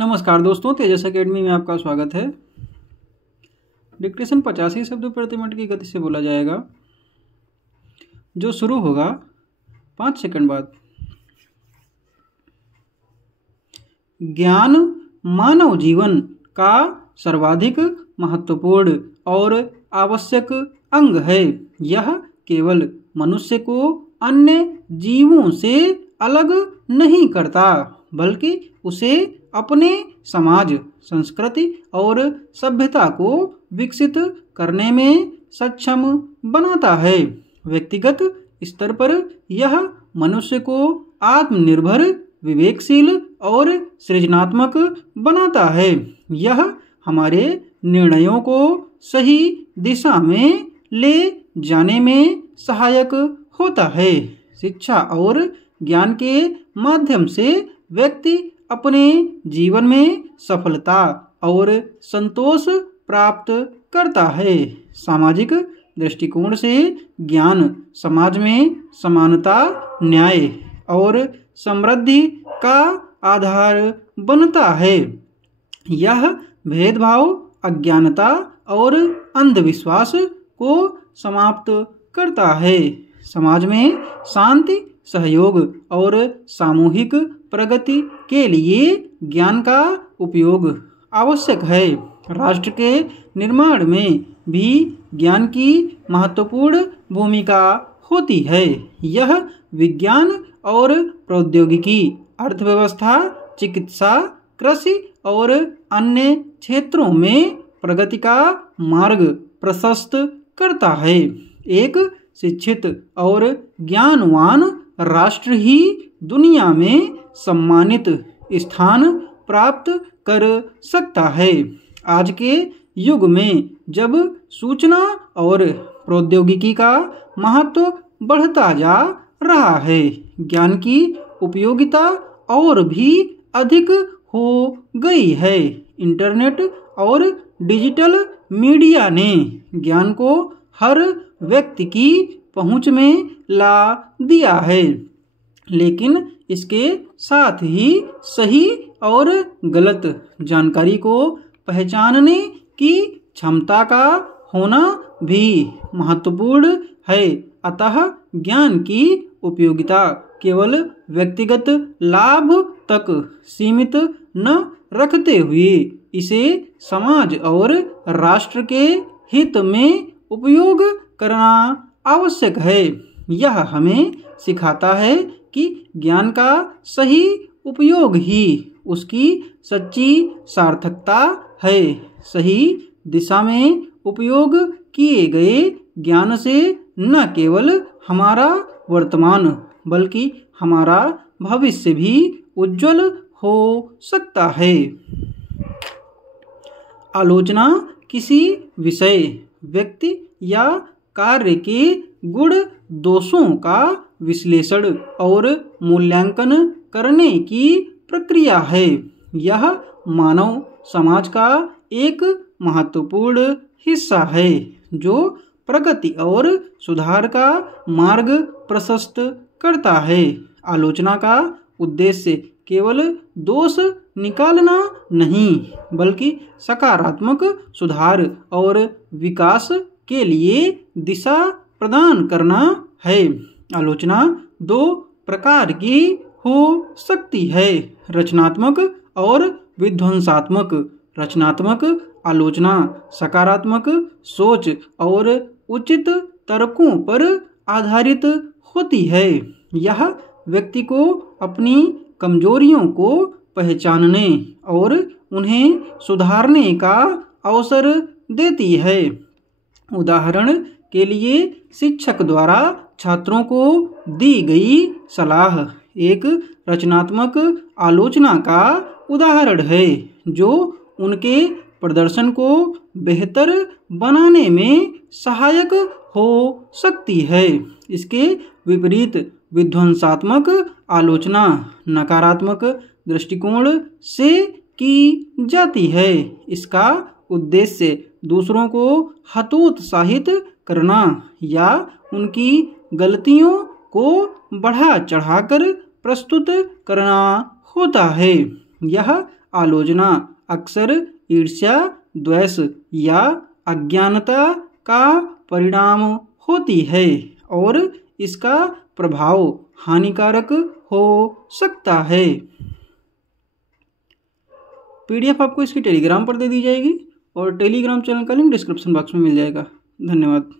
नमस्कार दोस्तों, तेजस एकेडमी में आपका स्वागत है। डिक्टेशन 85 शब्द प्रति मिनट की गति से बोला जाएगा, जो शुरू होगा 5 सेकंड बाद। ज्ञान मानव जीवन का सर्वाधिक महत्वपूर्ण और आवश्यक अंग है। यह केवल मनुष्य को अन्य जीवों से अलग नहीं करता, बल्कि उसे अपने समाज, संस्कृति और सभ्यता को विकसित करने में सक्षम बनाता है। व्यक्तिगत स्तर पर यह मनुष्य को आत्मनिर्भर, विवेकशील और सृजनात्मक बनाता है। यह हमारे निर्णयों को सही दिशा में ले जाने में सहायक होता है। शिक्षा और ज्ञान के माध्यम से व्यक्ति अपने जीवन में सफलता और संतोष प्राप्त करता है। सामाजिक दृष्टिकोण से ज्ञान समाज में समानता, न्याय और समृद्धि का आधार बनता है। यह भेदभाव, अज्ञानता और अंधविश्वास को समाप्त करता है। समाज में शांति, सहयोग और सामूहिक प्रगति के लिए ज्ञान का उपयोग आवश्यक है। राष्ट्र के निर्माण में भी ज्ञान की महत्वपूर्ण भूमिका होती है। यह विज्ञान और प्रौद्योगिकी, अर्थव्यवस्था, चिकित्सा, कृषि और अन्य क्षेत्रों में प्रगति का मार्ग प्रशस्त करता है। एक शिक्षित और ज्ञानवान राष्ट्र ही दुनिया में सम्मानित स्थान प्राप्त कर सकता है। आज के युग में जब सूचना और प्रौद्योगिकी का महत्व बढ़ता जा रहा है, ज्ञान की उपयोगिता और भी अधिक हो गई है। इंटरनेट और डिजिटल मीडिया ने ज्ञान को हर व्यक्ति की पहुंच में ला दिया है, लेकिन इसके साथ ही सही और गलत जानकारी को पहचानने की क्षमता का होना भी महत्वपूर्ण है। अतः ज्ञान की उपयोगिता केवल व्यक्तिगत लाभ तक सीमित न रखते हुए इसे समाज और राष्ट्र के हित में उपयोग करना आवश्यक है। यह हमें सिखाता है कि ज्ञान का सही उपयोग ही उसकी सच्ची सार्थकता है। सही दिशा में उपयोग किए गए ज्ञान से न केवल हमारा वर्तमान बल्कि हमारा भविष्य भी उज्जवल हो सकता है। आलोचना किसी विषय, व्यक्ति या कार्य के गुण दोषों का विश्लेषण और मूल्यांकन करने की प्रक्रिया है। यह मानव समाज का एक महत्वपूर्ण हिस्सा है, जो प्रगति और सुधार का मार्ग प्रशस्त करता है। आलोचना का उद्देश्य केवल दोष निकालना नहीं, बल्कि सकारात्मक सुधार और विकास के लिए दिशा प्रदान करना है। आलोचना 2 प्रकार की हो सकती है, रचनात्मक और विध्वंसात्मक। रचनात्मक आलोचना सकारात्मक सोच और उचित तर्कों पर आधारित होती है। यह व्यक्ति को अपनी कमजोरियों को पहचानने और उन्हें सुधारने का अवसर देती है। उदाहरण के लिए, शिक्षक द्वारा छात्रों को दी गई सलाह एक रचनात्मक आलोचना का उदाहरण है, जो उनके प्रदर्शन को बेहतर बनाने में सहायक हो सकती है। इसके विपरीत विध्वंसात्मक आलोचना नकारात्मक दृष्टिकोण से की जाती है। इसका उद्देश्य दूसरों को हतोत्साहित करना या उनकी गलतियों को बढ़ा चढ़ाकर प्रस्तुत करना होता है। यह आलोचना अक्सर ईर्ष्या, द्वेष या अज्ञानता का परिणाम होती है और इसका प्रभाव हानिकारक हो सकता है। PDF आपको इसकी टेलीग्राम पर दे दी जाएगी और टेलीग्राम चैनल का लिंक डिस्क्रिप्शन बॉक्स में मिल जाएगा। धन्यवाद।